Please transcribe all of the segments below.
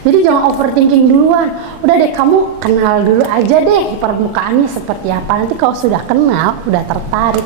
Jadi jangan overthinking duluan. Udah deh, kamu kenal dulu aja deh permukaannya seperti apa. Nanti kalau sudah kenal, udah tertarik,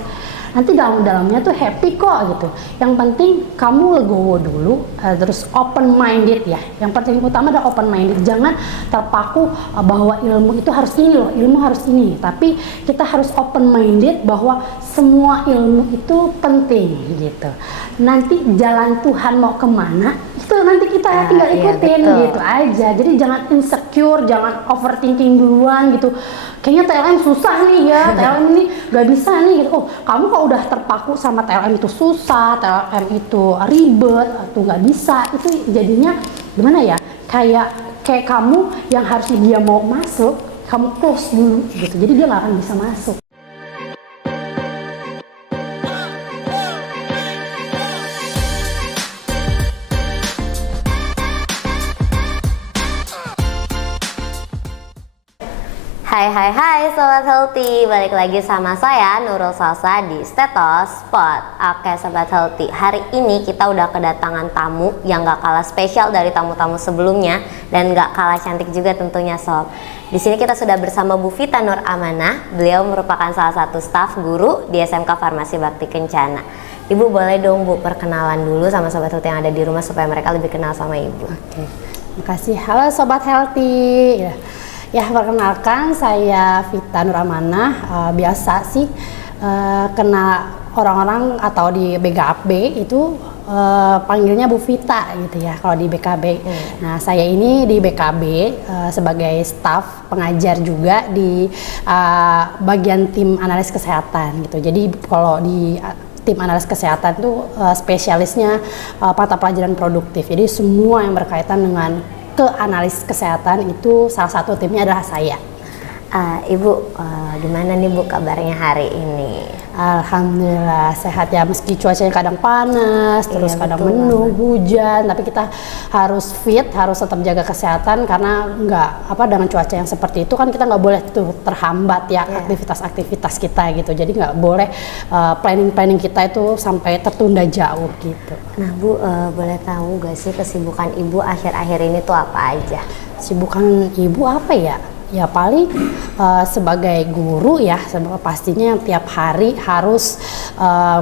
nanti dalam-dalamnya tuh happy kok gitu. Yang penting kamu legowo dulu, terus open minded ya. Yang penting utama adalah open minded. Jangan terpaku bahwa ilmu itu harus ini loh, ilmu harus ini. Tapi kita harus open minded bahwa semua ilmu itu penting gitu. Nanti jalan Tuhan mau kemana, itu nanti kita tinggal ikutin gitu aja. Jadi jangan insecure, jangan overthinking duluan gitu. Kayaknya TLM susah nih ya, TLM ini gak bisa nih gitu. Oh, kamu kalau udah terpaku sama TLM itu susah, TLM itu ribet atau nggak bisa, itu jadinya gimana ya? Kayak kamu yang harusnya dia mau masuk, kamu close dulu gitu. Jadi dia nggak akan bisa masuk. Hai Sobat Healthy, balik lagi sama saya Nurul Salsa di Status Spot. Oke Sobat Healthy, hari ini kita udah kedatangan tamu yang gak kalah spesial dari tamu-tamu sebelumnya dan gak kalah cantik juga tentunya Sob. Di sini kita sudah bersama Bu Vita Nur Amanah. Beliau merupakan salah satu staf guru di SMK Farmasi Bakti Kencana. Ibu boleh dong Bu perkenalan dulu sama Sobat Healthy yang ada di rumah supaya mereka lebih kenal sama Ibu. Oke, makasih. Halo Sobat Healthy. Ya, perkenalkan saya Vita Nur Amanah. Biasa sih kena orang-orang atau di BKB itu panggilnya Bu Vita gitu ya kalau di BKB. Nah, saya ini di BKB sebagai staf pengajar juga di bagian tim analis kesehatan gitu. Jadi kalau di tim analis kesehatan itu spesialisnya mata pelajaran produktif. Jadi semua yang berkaitan dengan ke analis kesehatan itu salah satu timnya adalah saya. Ibu, gimana nih Bu kabarnya hari ini? Alhamdulillah sehat ya, meski cuacanya kadang panas, terus kadang mendung, hujan, tapi kita harus fit, harus tetap jaga kesehatan karena dengan cuaca yang seperti itu kan kita nggak boleh tuh terhambat ya aktivitas-aktivitas kita gitu. Jadi nggak boleh planning kita itu sampai tertunda jauh gitu. Nah Bu, boleh tahu gak sih kesibukan Ibu akhir-akhir ini tuh apa aja? Sibukan Ibu apa ya? Ya paling sebagai guru ya pastinya tiap hari harus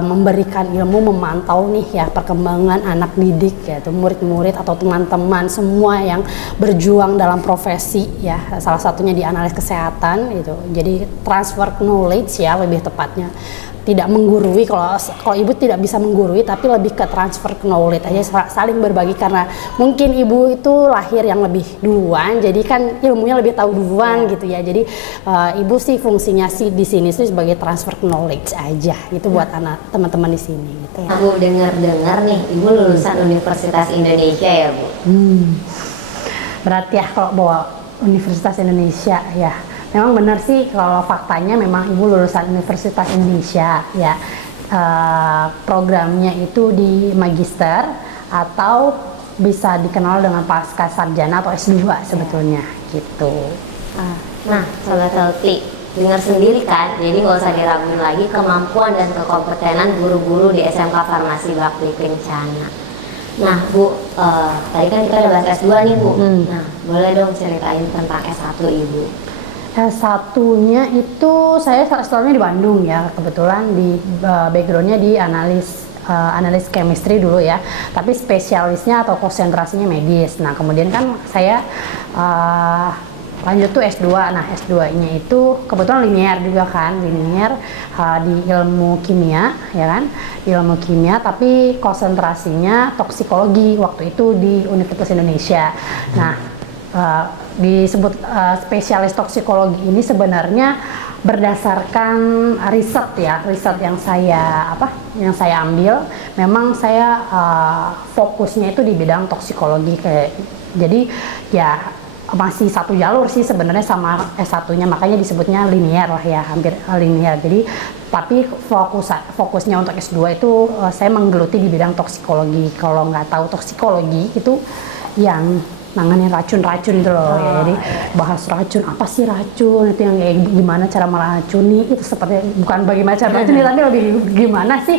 memberikan ilmu, memantau nih ya perkembangan anak didik yaitu murid-murid atau teman-teman semua yang berjuang dalam profesi ya, salah satunya di analis kesehatan itu. Jadi transfer knowledge ya lebih tepatnya. Tidak menggurui, kalau ibu tidak bisa menggurui tapi lebih ke transfer knowledge aja, saling berbagi karena mungkin ibu itu lahir yang lebih duluan jadi kan ilmunya lebih tahu duluan gitu ya. Jadi ibu sih fungsinya sih di sini sih sebagai transfer knowledge aja gitu buat anak teman-teman di sini gitu. Bu, dengar-dengar nih Ibu lulusan Universitas Indonesia ya Bu? Berarti ya kalau bawa Universitas Indonesia ya. Memang benar sih kalau faktanya memang ibu lulusan Universitas Indonesia ya. Programnya itu di magister atau bisa dikenal dengan pasca sarjana atau S2 sebetulnya gitu. Nah Sobat Healthy, dengar sendiri kan, jadi nggak usah diraguin lagi kemampuan dan kekompetenan guru-guru di SMK Farmasi Bakti Kencana. Nah Bu, tadi kan kita udah bahas S2 nih Bu. Nah boleh dong ceritain tentang S1 Ibu. S1-nya itu saya setelahnya di Bandung ya, kebetulan di backgroundnya di analis chemistry dulu ya, tapi spesialisnya atau konsentrasinya medis. Nah kemudian kan saya lanjut tuh S2. Nah S2-nya itu kebetulan linear juga kan, linear di ilmu kimia ya kan, ilmu kimia tapi konsentrasinya toksikologi waktu itu di Universitas Indonesia. Nah disebut spesialis toksikologi ini sebenarnya berdasarkan riset yang saya ambil. Memang saya fokusnya itu di bidang toksikologi jadi ya masih satu jalur sih sebenarnya sama S1-nya, makanya disebutnya linear lah ya, hampir linear. Jadi tapi fokusnya untuk S2 itu saya menggeluti di bidang toksikologi. Kalau nggak tahu toksikologi itu yang nanganin racun-racun itu loh ya. Jadi bahas racun, apa sih racun itu, yang kayak gimana cara meracuni itu, seperti bukan bagaimana cara meracuni tapi lebih gimana sih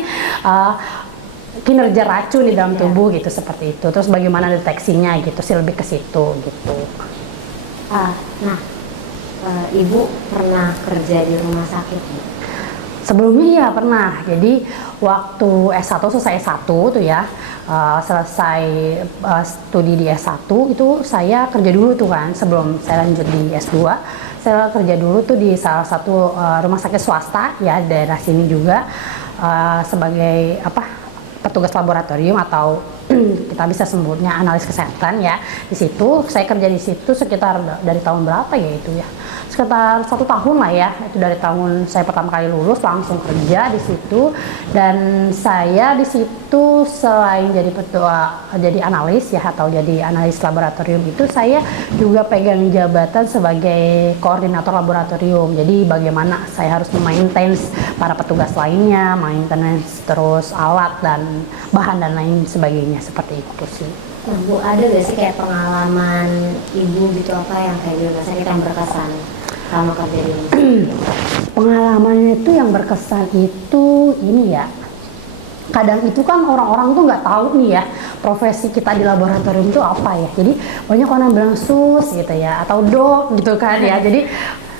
kinerja racun di dalam tubuh gitu, seperti itu. Terus bagaimana deteksinya gitu sih, lebih ke situ gitu. Nah, Ibu pernah kerja di rumah sakit? Sebelumnya ya pernah. Jadi waktu S1 selesai S1 tuh ya, selesai studi di S1 itu saya kerja dulu tuh kan, sebelum saya lanjut di S2. Saya kerja dulu tuh di salah satu rumah sakit swasta ya, daerah sini juga, sebagai petugas laboratorium atau kita bisa sebutnya analis kesehatan ya. Di situ saya kerja di situ sekitar dari tahun berapa ya itu ya, sekitar 1 tahun lah ya. Itu dari tahun saya pertama kali lulus langsung kerja di situ. Dan saya di situ selain jadi analis ya, atau jadi analis laboratorium, itu saya juga pegang jabatan sebagai koordinator laboratorium. Jadi bagaimana saya harus maintenance para petugas lainnya, maintenance terus alat dan bahan dan lain sebagainya, seperti itu sih. Nah, Bu, ada gak sih kayak pengalaman Ibu gitu yang kayak di rumah sakit yang berkesan sama kerja di rumah sakit? Pengalamannya itu yang berkesan itu ini ya, kadang itu kan orang-orang tuh nggak tahu nih ya profesi kita di laboratorium itu apa ya. Jadi banyak orang bilang sus gitu ya, atau dok gitu kan ya. Jadi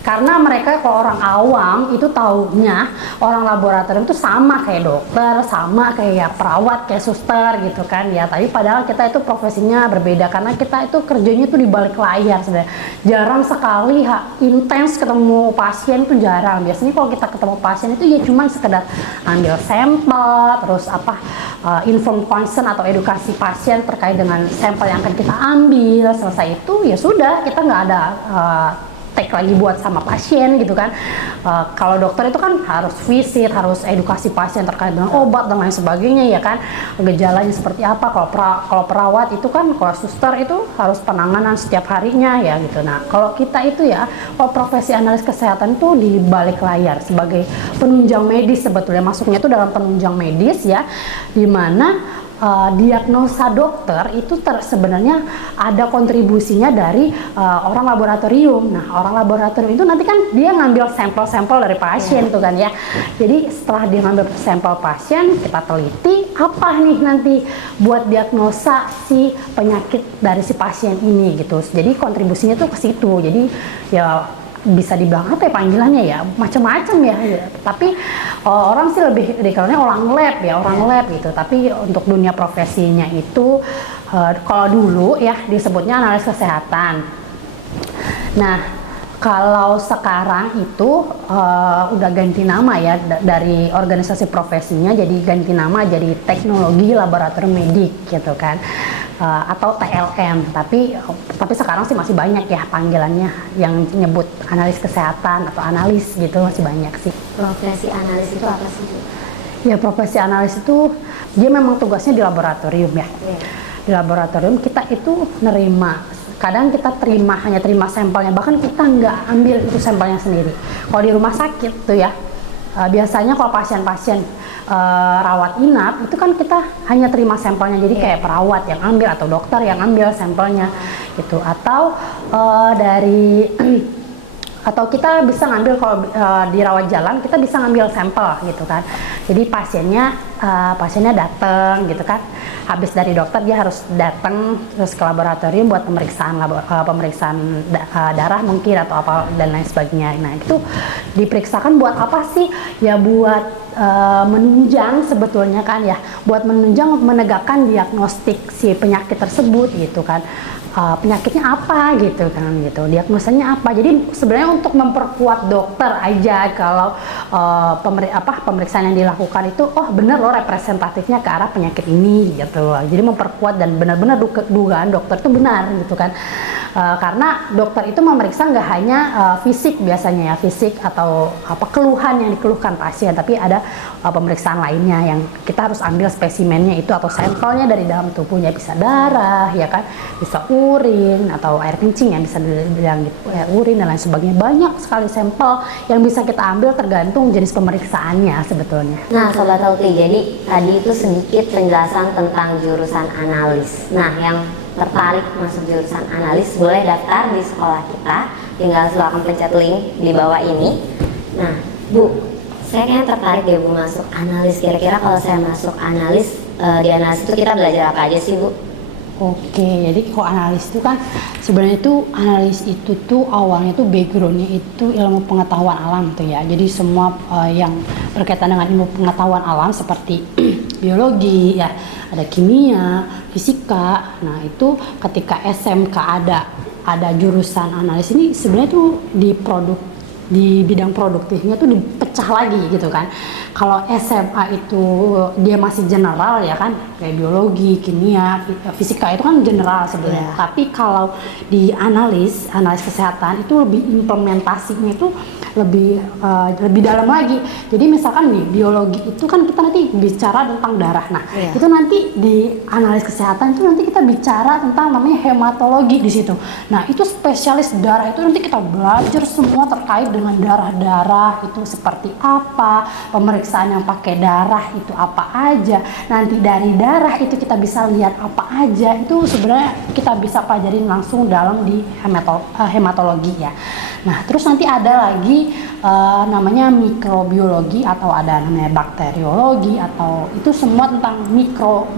karena mereka kalau orang awam itu taunya orang laboratorium itu sama kayak dokter, sama kayak perawat, kayak suster gitu kan ya. Tapi padahal kita itu profesinya berbeda, karena kita itu kerjanya tuh di balik layar sebenarnya. Jarang sekali intens ketemu pasien, itu jarang. Biasanya kalau kita ketemu pasien itu ya cuman sekedar ambil sampel, terus inform concern atau edukasi pasien terkait dengan sampel yang akan kita ambil. Selesai itu ya sudah, kita nggak ada take lagi buat sama pasien gitu kan. Kalau dokter itu kan harus visit, harus edukasi pasien terkait dengan obat dan lain sebagainya ya kan, gejalanya seperti apa. Kalau perawat itu kan, kalau suster itu harus penanganan setiap harinya ya gitu. Nah kalau kita itu ya, kalau profesi analis kesehatan itu di balik layar sebagai penunjang medis, sebetulnya masuknya itu dalam penunjang medis ya, dimana diagnosa dokter itu sebenarnya ada kontribusinya dari orang laboratorium. Nah orang laboratorium itu nanti kan dia ngambil sampel-sampel dari pasien tuh kan ya. Jadi setelah dia ngambil sampel pasien, kita teliti apa nih nanti buat diagnosa si penyakit dari si pasien ini gitu. Jadi kontribusinya tuh ke situ. Jadi ya bisa dibilang apa ya panggilannya ya, macam-macam ya. Tapi orang sih lebih dikenalnya orang lab gitu. Tapi untuk dunia profesinya itu kalau dulu ya disebutnya analis kesehatan. Nah kalau sekarang itu udah ganti nama ya, dari organisasi profesinya jadi ganti nama jadi teknologi laboratorium medik gitu kan, atau TLM. Tapi sekarang sih masih banyak ya panggilannya yang nyebut analis kesehatan atau analis gitu, masih banyak sih. Profesi analis itu apa sih? Ya profesi analis itu dia memang tugasnya di laboratorium ya. Di laboratorium kita itu kadang kita hanya terima sampelnya, bahkan kita nggak ambil itu sampelnya sendiri. Kalau di rumah sakit tuh ya, biasanya kalau pasien-pasien rawat inap itu kan kita hanya terima sampelnya, jadi kayak perawat yang ambil atau dokter yang ambil sampelnya gitu. Atau atau kita bisa ngambil kalau di rawat jalan, kita bisa ngambil sampel gitu kan. Jadi pasiennya datang gitu kan, habis dari dokter dia harus datang terus ke laboratorium buat pemeriksaan darah mungkin atau apa dan lain sebagainya. Nah itu diperiksakan buat apa sih ya, buat menunjang sebetulnya kan ya, buat menegakkan diagnostik si penyakit tersebut gitu kan. Penyakitnya apa gitu kan, gitu diagnosanya apa. Jadi sebenarnya untuk memperkuat dokter aja kalau pemeriksaan yang dilakukan itu benar loh representatifnya ke arah penyakit ini gitu. Jadi memperkuat dan benar-benar dugaan dokter itu benar gitu kan. Karena dokter itu memeriksa nggak hanya fisik biasanya ya, fisik atau keluhan yang dikeluhkan pasien, tapi ada pemeriksaan lainnya yang kita harus ambil spesimennya itu atau sampelnya dari dalam tubuhnya, bisa darah ya kan, bisa urin atau air kencing yang bisa dibilang gitu, urin dan lain sebagainya. Banyak sekali sampel yang bisa kita ambil tergantung jenis pemeriksaannya sebetulnya. Nah Sobat Healthy, jadi tadi itu sedikit penjelasan tentang jurusan analis. Nah yang tertarik masuk jurusan analis boleh daftar di sekolah kita, tinggal silakan pencet link di bawah ini. Nah Bu, saya kayaknya tertarik deh Bu masuk analis. Kira-kira kalau saya masuk analis di analisis itu kita belajar apa aja sih Bu? Oke, jadi kalau analis itu kan sebenarnya itu analis itu tuh awalnya tuh backgroundnya itu ilmu pengetahuan alam tuh ya. Jadi semua yang berkaitan dengan ilmu pengetahuan alam seperti biologi ya, ada kimia, fisika. Nah itu ketika SMK ada jurusan analis ini sebenarnya tuh di bidang produktifnya tuh dipecah lagi gitu kan. Kalau SMA itu dia masih general ya kan, kayak biologi, kimia, fisika itu kan general sebenarnya. Yeah. Tapi kalau di analis kesehatan itu lebih implementasinya itu lebih dalam lagi. Jadi misalkan nih biologi itu kan kita nanti bicara tentang darah. Nah, Yeah. itu nanti di analis kesehatan itu nanti kita bicara tentang namanya hematologi di situ. Nah, itu spesialis darah itu nanti kita belajar semua terkait dengan darah-darah itu seperti apa, pemeriksaan yang pakai darah itu apa aja. Nanti dari darah itu kita bisa lihat apa aja. Itu sebenarnya kita bisa pelajarin langsung dalam di hematologi ya. Nah, terus nanti ada lagi namanya mikrobiologi atau ada namanya bakteriologi atau itu semua tentang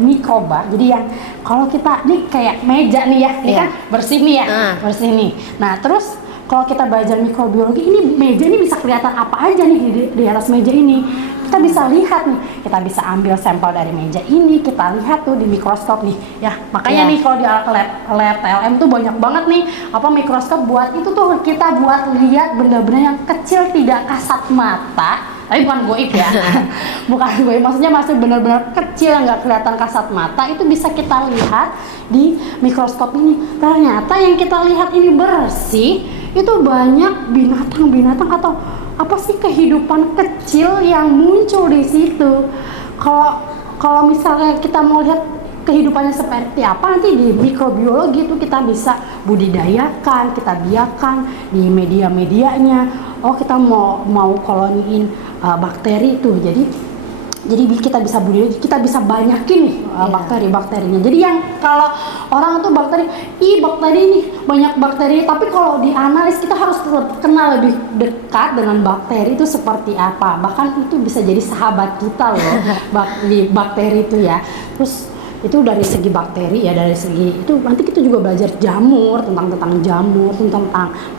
mikroba. Jadi yang kalau kita nih kayak meja nih ya, ini kan bersih nih ya, bersih nih. Nah, terus kalau kita belajar mikrobiologi, ini meja ini bisa kelihatan apa aja nih di atas meja ini. Kita bisa lihat nih, kita bisa ambil sampel dari meja ini, kita lihat tuh di mikroskop nih. Ya, makanya nih kalau di lab TLM tuh banyak banget nih apa mikroskop buat itu tuh kita buat lihat benda-benda yang kecil tidak kasat mata. Tapi bukan goib ya, bukan goib, maksudnya masih benar-benar kecil yang nggak kelihatan kasat mata itu bisa kita lihat di mikroskop ini. Ternyata yang kita lihat ini bersih, itu banyak binatang-binatang atau apa sih kehidupan kecil yang muncul di situ. Kalau misalnya kita mau lihat kehidupannya seperti apa nanti di mikrobiologi itu kita bisa budidayakan, kita biarkan di media-medianya. Oh kita mau koloniin bakteri itu, jadi kita bisa budidaya, kita bisa banyakin nih bakteri-bakterinya. Jadi yang kalau orang tuh bakteri ini banyak bakteri, tapi kalau di analis kita harus kenal lebih dekat dengan bakteri itu seperti apa. Bahkan itu bisa jadi sahabat kita loh, bakteri itu ya. Terus itu dari segi bakteri ya, dari segi itu nanti kita juga belajar jamur, tentang jamur, tentang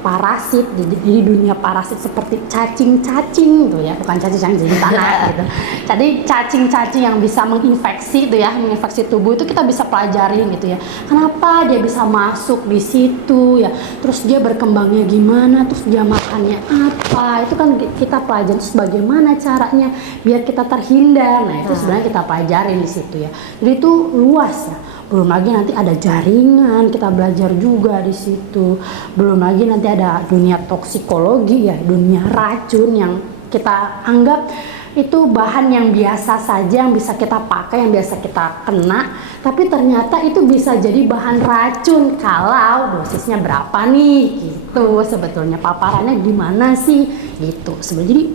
parasit. Jadi dunia parasit seperti cacing-cacing gitu ya, bukan cacing-cacing di tanah gitu. Jadi cacing-cacing yang bisa menginfeksi itu ya, menginfeksi tubuh itu kita bisa pelajarin gitu ya. Kenapa dia bisa masuk di situ ya? Terus dia berkembangnya gimana? Terus dia makannya apa? Itu kan kita pelajarin. Terus bagaimana caranya biar kita terhindar. Nah, itu sebenarnya kita pelajarin di situ ya. Jadi itu luas ya. Belum lagi nanti ada jaringan, kita belajar juga di situ. Belum lagi nanti ada dunia toksikologi ya, dunia racun yang kita anggap itu bahan yang biasa saja, yang bisa kita pakai, yang biasa kita kena, tapi ternyata itu bisa jadi bahan racun kalau dosisnya berapa nih gitu. Sebetulnya paparannya gimana sih gitu sebenarnya.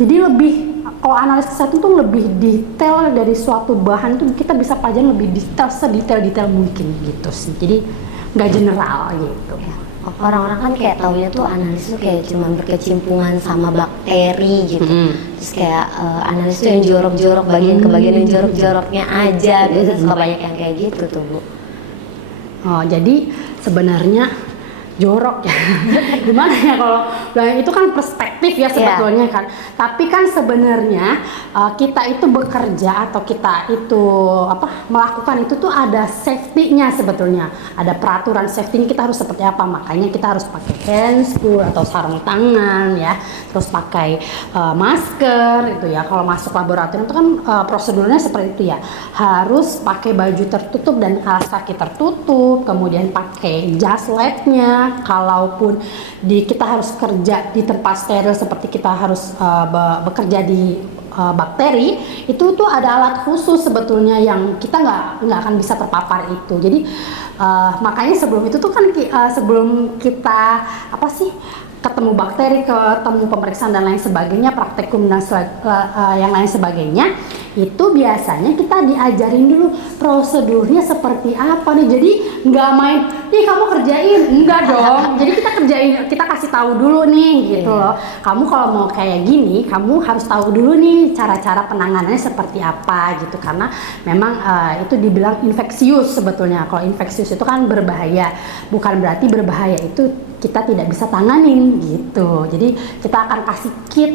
Jadi lebih, kalau analis kesehatan tuh lebih detail dari suatu bahan tuh kita bisa pelajarin lebih detail, sedetail-detail mungkin gitu sih. Jadi nggak general gitu. Orang-orang kan kayak taunya tuh analis tuh kayak cuma berkecimpungan sama bakteri gitu. Terus kayak analis tuh yang jorok-jorok, bagian ke bagian yang jorok-joroknya aja. Biasanya suka banyak yang kayak gitu tuh Bu. Oh, jadi sebenarnya jorok ya. Gimana ya kalau itu kan perspektif ya sebetulnya kan. Tapi kan sebenarnya kita itu bekerja atau kita itu melakukan itu tuh ada safety-nya sebetulnya. Ada peraturan safety kita harus seperti apa. Makanya kita harus pakai handscoon atau sarung tangan ya. Terus pakai masker itu ya. Kalau masuk laboratorium itu kan prosedurnya seperti itu ya. Harus pakai baju tertutup dan alas kaki tertutup. Kemudian pakai jas labnya. Kalaupun kita harus kerja di tempat steril seperti kita harus bekerja di bakteri, itu tuh ada alat khusus sebetulnya yang kita nggak akan bisa terpapar itu. Jadi makanya sebelum itu tuh kan sebelum kita ketemu bakteri, ketemu pemeriksaan dan lain sebagainya, praktikum dan yang lain sebagainya, itu biasanya kita diajarin dulu prosedurnya seperti apa nih. Jadi nggak main, nih kamu kerjain, enggak dong. Jadi kita kita kasih tahu dulu nih gitu loh. Kamu kalau mau kayak gini, kamu harus tahu dulu nih cara-cara penanganannya seperti apa gitu, karena memang itu dibilang infeksius sebetulnya. Kalau infeksius itu kan berbahaya, bukan berarti berbahaya itu kita tidak bisa tanganin gitu. Jadi kita akan kasih kit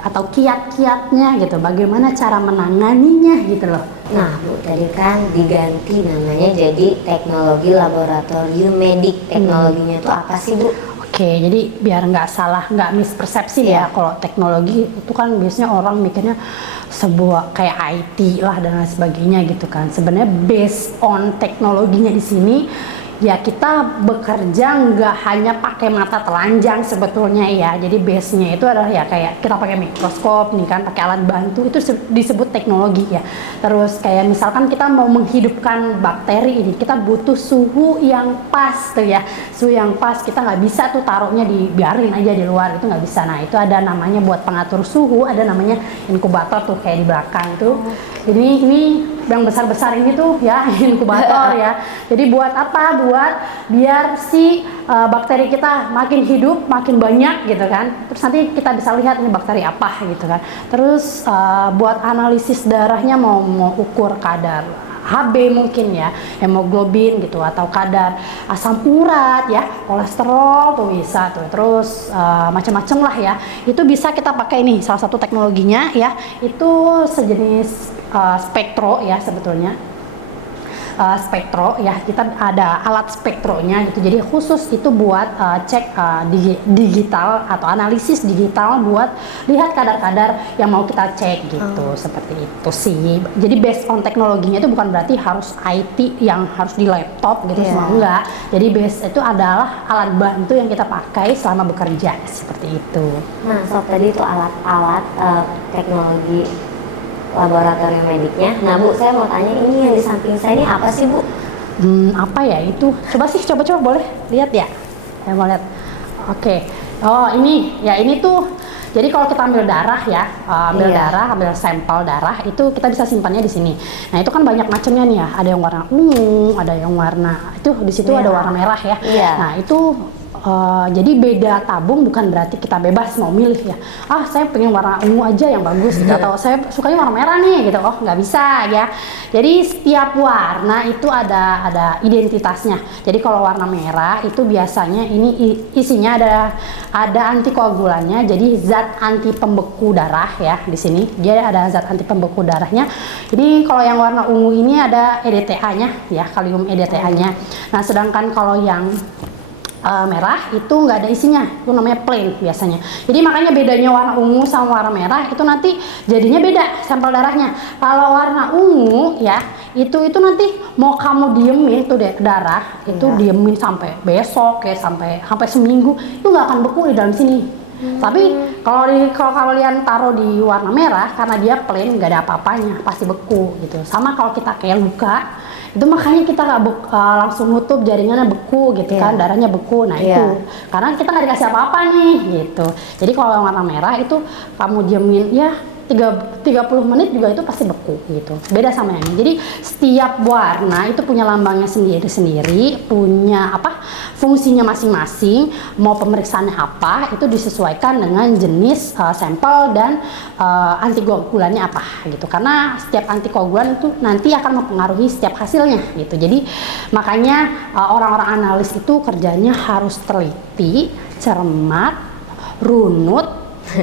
atau kiat-kiatnya gitu, bagaimana cara menanganinya gitu loh. Nah Bu, tadi kan diganti namanya jadi teknologi laboratorium medik. Teknologinya itu apa sih Bu? Oke, jadi biar nggak salah, nggak mispersepsi ya, kalau teknologi itu kan biasanya orang mikirnya sebuah kayak IT lah dan lain sebagainya gitu kan. Sebenarnya based on teknologinya di sini, ya kita bekerja nggak hanya pakai mata telanjang sebetulnya ya. Jadi base-nya itu adalah ya kayak kita pakai mikroskop nih kan, pakai alat bantu, itu disebut teknologi ya. Terus kayak misalkan kita mau menghidupkan bakteri ini, kita butuh suhu yang pas tuh ya, suhu yang pas. Kita nggak bisa tuh taruhnya dibiarin aja di luar, itu nggak bisa. Nah itu ada namanya buat pengatur suhu, ada namanya inkubator tuh kayak di belakang tuh. Ini yang besar-besar ini tuh ya inkubator ya. Jadi buat apa? Buat biar si bakteri kita makin hidup, makin banyak gitu kan. Terus nanti kita bisa lihat ini bakteri apa gitu kan. Terus buat analisis darahnya mau ukur kadar HB mungkin ya, hemoglobin gitu, atau kadar asam urat ya, kolesterol tuh bisa tuh. Terus macam-macam lah ya. Itu bisa kita pakai nih, salah satu teknologinya ya, itu sejenis spektro ya sebetulnya. Spektro ya, kita ada alat spektronya gitu, jadi khusus itu buat cek digital atau analisis digital buat lihat kadar-kadar yang mau kita cek gitu. Seperti itu sih. Jadi based on teknologinya itu bukan berarti harus IT yang harus di laptop gitu, semua enggak. Jadi base itu adalah alat bantu yang kita pakai selama bekerja seperti itu. Nah sob, tadi itu alat-alat teknologi laboratorium mediknya. Nah Bu, saya mau tanya, ini yang di samping saya ini apa sih Bu? Apa ya itu? Coba boleh lihat ya? Saya mau lihat. Oke. Oh ini ya, ini tuh. Jadi kalau kita ambil darah ya, ambil sampel darah, itu kita bisa simpannya di sini. Nah itu kan banyak macamnya nih ya. Ada yang warna ungu, ada yang warna itu di situ ada warna merah ya. Nah itu jadi beda tabung bukan berarti kita bebas mau milih ya. Saya pengen warna ungu aja yang bagus gitu, atau saya sukanya warna merah nih gitu. Nggak bisa ya. Jadi setiap warna itu ada identitasnya. Jadi kalau warna merah itu biasanya ini isinya ada antikoagulannya. Jadi zat anti pembeku darah ya di sini. Dia ada zat anti pembeku darahnya. Ini kalau yang warna ungu ini ada EDTA-nya ya, kalium EDTA-nya. Nah sedangkan kalau yang merah itu nggak ada isinya, itu namanya plain biasanya. Jadi makanya bedanya warna ungu sama warna merah itu nanti jadinya beda sampel darahnya. Kalau warna ungu ya itu nanti mau kamu diemin tuh darah itu diemin sampai besok ya, sampai seminggu itu nggak akan beku di dalam sini. Tapi kalau kalian taruh di warna merah, karena dia plain nggak ada apa-apanya, pasti beku gitu. Sama kalau kita kayak luka, itu makanya kita nggak langsung nutup jaringannya, beku gitu kan, darahnya beku. Nah itu karena kita nggak dikasih apa-apa nih gitu. Jadi kalau yang warna merah itu kamu diemin ya 30 menit juga itu pasti beku gitu. Beda sama yang ini. Jadi setiap warna itu punya lambangnya sendiri-sendiri, punya fungsinya masing-masing. Mau pemeriksaannya apa itu disesuaikan dengan jenis sampel dan antikoagulannya apa gitu. Karena setiap antikoagulan itu nanti akan mempengaruhi setiap hasilnya gitu. Jadi makanya orang-orang analis itu kerjanya harus teliti, cermat, runut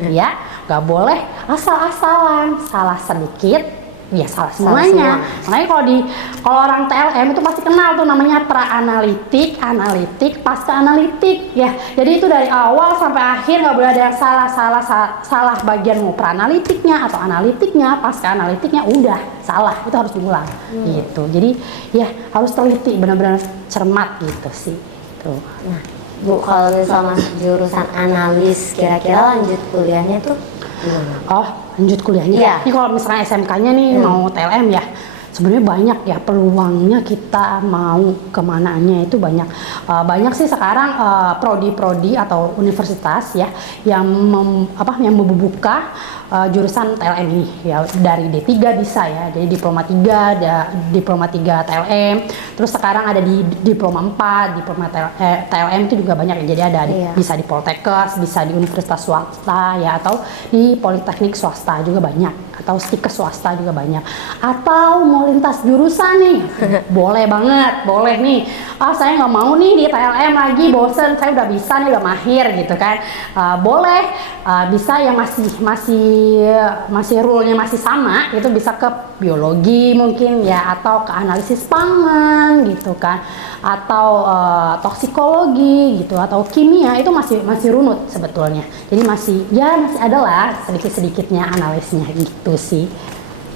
ya. Gak boleh asal-asalan, salah sedikit ya salah semuanya. Makanya kalau orang TLM itu pasti kenal tuh namanya pra-analitik, analitik, pasca analitik ya. Jadi itu dari awal sampai akhir nggak boleh ada yang salah bagian mau pra-analitiknya atau analitiknya, pasca analitiknya udah salah, itu harus diulang gitu. Jadi ya harus teliti, benar-benar cermat gitu sih. Tuh. Nah Bu, kalau misalnya masuk jurusan analis, kira-kira lanjut kuliahnya tuh lanjut kuliahnya. Ini kalau misalnya SMK-nya nih mau TLM ya, sebenarnya banyak ya peluangnya, kita mau kemananya itu banyak. Banyak sih sekarang prodi-prodi atau universitas ya yang membuka jurusan TLM ini ya, dari D3 bisa ya, jadi diploma 3, ada diploma 3 TLM, terus sekarang ada di diploma 4, diploma TLM itu juga banyak ya, jadi ada bisa di Poltekkes, bisa di universitas swasta ya, atau di politeknik swasta juga banyak, atau stikes swasta juga banyak, atau mau lintas jurusan nih boleh banget, boleh nih, saya nggak mau nih di TLM lagi, bosen, saya udah bisa nih, udah mahir gitu kan, boleh, bisa yang masih rule-nya masih sama, itu bisa ke biologi mungkin ya, atau ke analisis pangan gitu kan, atau toksikologi gitu, atau kimia, itu masih runut sebetulnya, jadi masih ada lah sedikit-sedikitnya analisnya gitu sih.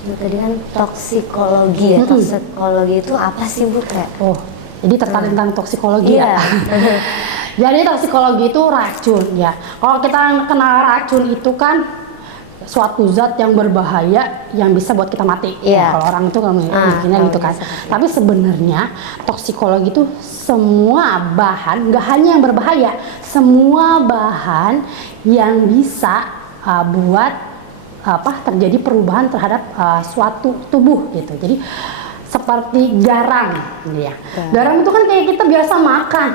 Tadi kan toksikologi ya, toksikologi itu apa sih Bu? Jadi tertarik tentang toksikologi ya. Jadi toksikologi itu racun ya. Kalau kita kenal racun itu kan suatu zat yang berbahaya yang bisa buat kita mati. Kalau orang itu mikirnya gitu kan. Tapi sebenarnya toksikologi itu semua bahan, nggak hanya yang berbahaya, semua bahan yang bisa buat terjadi perubahan terhadap suatu tubuh gitu. Jadi seperti garam ya. Garam itu kan kayak kita biasa makan.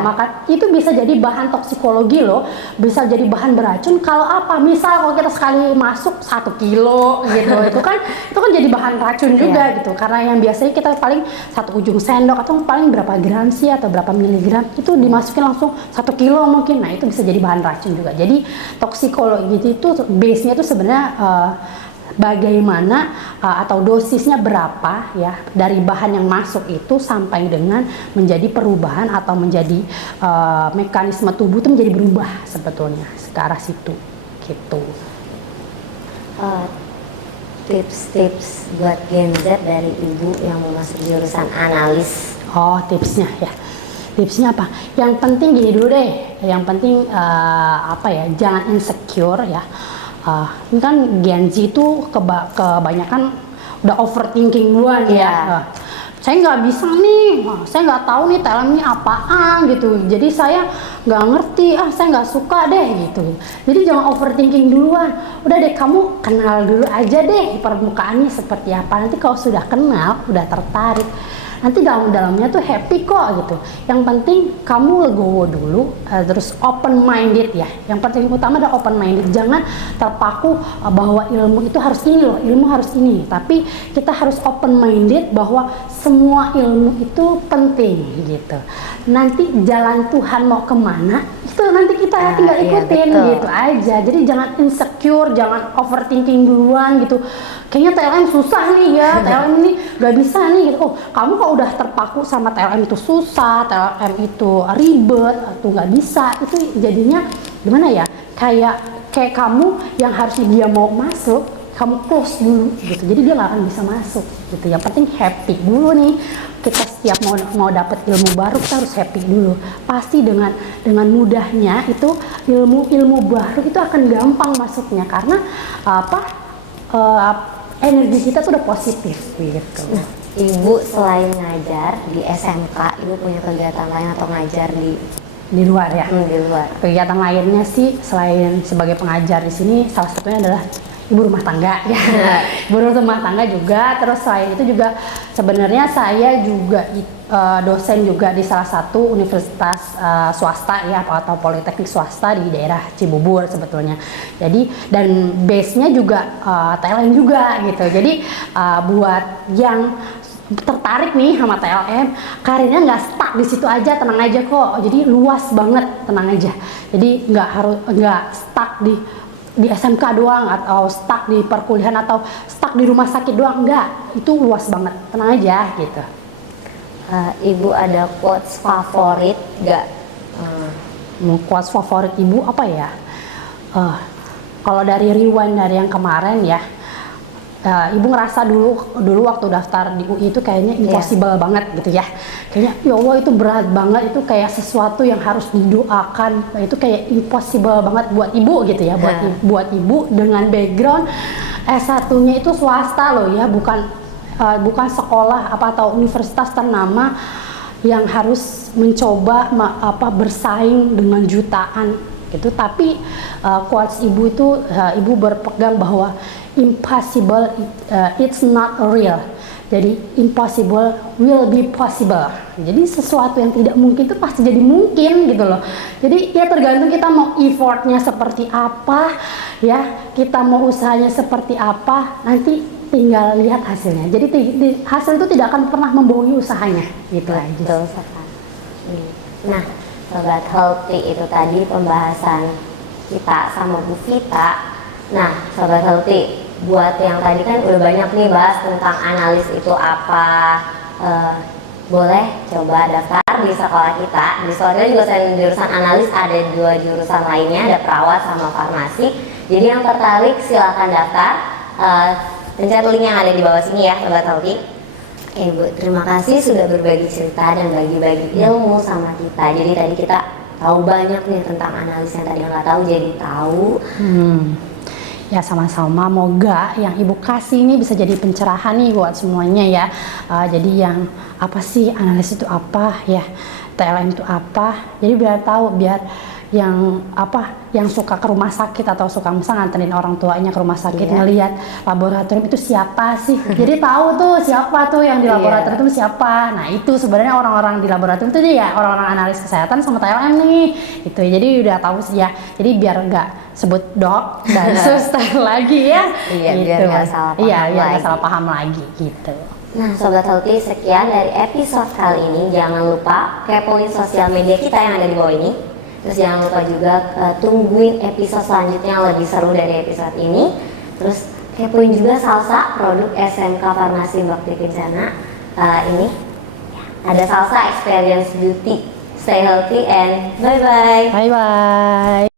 Makan itu bisa jadi bahan toksikologi loh, bisa jadi bahan beracun kalau misal kalau kita sekali masuk 1 kilo gitu, itu kan jadi bahan racun juga gitu, karena yang biasanya kita paling 1 ujung sendok atau paling berapa gram sih, atau berapa miligram itu dimasukin langsung 1 kilo mungkin, nah itu bisa jadi bahan racun juga. Jadi toksikologi itu base-nya itu sebenarnya bagaimana atau dosisnya berapa ya dari bahan yang masuk itu sampai dengan menjadi perubahan atau menjadi mekanisme tubuh itu menjadi berubah sebetulnya ke arah situ gitu. Tips-tips buat Gen Z dari Ibu yang mau masuk jurusan analis. Tipsnya ya. Tipsnya apa? Yang penting gini dulu deh. Yang penting jangan insecure ya. Ini kan Gen Z itu kebanyakan udah overthinking duluan ya. Saya nggak bisa nih, saya nggak tahu nih TLM ini apaan gitu. Jadi saya nggak ngerti, saya nggak suka deh gitu. Jadi jangan overthinking duluan. Udah deh, kamu kenal dulu aja deh permukaannya seperti apa. Nanti kalau sudah kenal, udah tertarik, nanti dalamnya tuh happy kok gitu. Yang penting kamu legowo dulu, terus open minded ya. Yang penting utama adalah open minded. Jangan terpaku bahwa ilmu itu harus ini loh, ilmu harus ini. Tapi kita harus open minded bahwa semua ilmu itu penting gitu. Nanti jalan Tuhan mau kemana itu nanti kita tinggal ikutin gitu aja. Jadi jangan insecure, jangan overthinking duluan gitu. Kayaknya TLM susah nih ya, TLM ini gak bisa nih gitu. Kamu kok udah terpaku sama TLM itu susah, TLM itu ribet atau nggak bisa, itu jadinya gimana ya? Kayak kamu yang harusnya dia mau masuk, kamu close dulu gitu. Jadi dia nggak akan bisa masuk gitu. Yang penting happy dulu nih. Kita setiap mau dapat ilmu baru kita harus happy dulu. Pasti dengan mudahnya itu ilmu baru itu akan gampang masuknya karena energi kita tuh udah positif gitu. Ibu selain ngajar di SMK, Ibu punya kegiatan lain atau ngajar di luar ya? Di luar. Kegiatan lainnya sih selain sebagai pengajar di sini, salah satunya adalah ibu rumah tangga ya. Ibu rumah tangga juga. Terus selain itu juga sebenarnya saya juga dosen juga di salah satu universitas swasta ya, atau politeknik swasta di daerah Cibubur sebetulnya. Jadi dan base-nya juga TLM juga gitu. Jadi buat yang tertarik nih sama TLM, karirnya nggak stuck di situ aja, tenang aja kok. Jadi luas banget, tenang aja. Jadi nggak stuck di SMK doang, atau stuck di perkuliahan, atau stuck di rumah sakit doang, enggak. Itu luas banget, tenang aja gitu. Ibu ada quotes favorit nggak? Quotes favorit Ibu apa ya? Kalau dari rewind dari yang kemarin ya, Ibu ngerasa dulu waktu daftar di UI itu kayaknya impossible banget gitu ya. Kayaknya ya Allah itu berat banget, itu kayak sesuatu yang harus didoakan. Itu kayak impossible banget buat Ibu gitu ya, buat Ibu dengan background S1-nya itu swasta loh ya, bukan sekolah atau universitas ternama yang harus mencoba bersaing dengan jutaan gitu. Tapi quotes ibu itu ibu berpegang bahwa impossible it's not real. Jadi impossible will be possible. Jadi sesuatu yang tidak mungkin itu pasti jadi mungkin gitu loh. Jadi ya tergantung kita mau effortnya seperti apa, ya kita mau usahanya seperti apa, nanti tinggal lihat hasilnya. Jadi hasil itu tidak akan pernah membohongi usahanya gitu aja. Betul sekali. Nah, Sobat Healthy, itu tadi pembahasan kita sama Bu Vita. Nah, Sobat Healthy, buat yang tadi kan udah banyak nih bahas tentang analis itu apa, boleh coba daftar di sekolah kita. Di sekolah kita juga selain jurusan analis ada 2 jurusan lainnya, ada perawat sama farmasi. Jadi yang tertarik silahkan daftar, pencet link yang ada di bawah sini ya Sobat Healthy. Bu, terima kasih sudah berbagi cerita dan bagi-bagi ilmu sama kita. Jadi tadi kita tahu banyak nih tentang analis yang tadi nggak tahu jadi tahu. Ya sama-sama, moga yang ibu kasih ini bisa jadi pencerahan nih buat semuanya ya. Jadi yang apa sih analis itu apa ya, TLM itu apa, jadi biar tahu, biar yang apa, yang suka ke rumah sakit atau suka misalnya nganterin orang tuanya ke rumah sakit ngelihat laboratorium itu siapa sih, jadi tahu tuh siapa tuh yang di laboratorium itu siapa. Nah itu sebenarnya orang-orang di laboratorium itu dia ya orang-orang analis kesehatan sama TLM nih itu, jadi udah tahu sih ya, jadi biar nggak sebut dok dan suster lagi ya. Iya, gitu. biar nggak salah paham biar nggak lagi. salah paham lagi gitu. Nah Sobat Healthy, sekian dari episode kali ini. Jangan lupa kepoin sosial media kita yang ada di bawah ini. Terus jangan lupa juga tungguin episode selanjutnya yang lebih seru dari episode ini. Terus kepoin juga Salsa, produk SMK Farmasi Bakti Kencana. Ini ada Salsa Experience Beauty. Stay healthy and bye-bye. Bye-bye.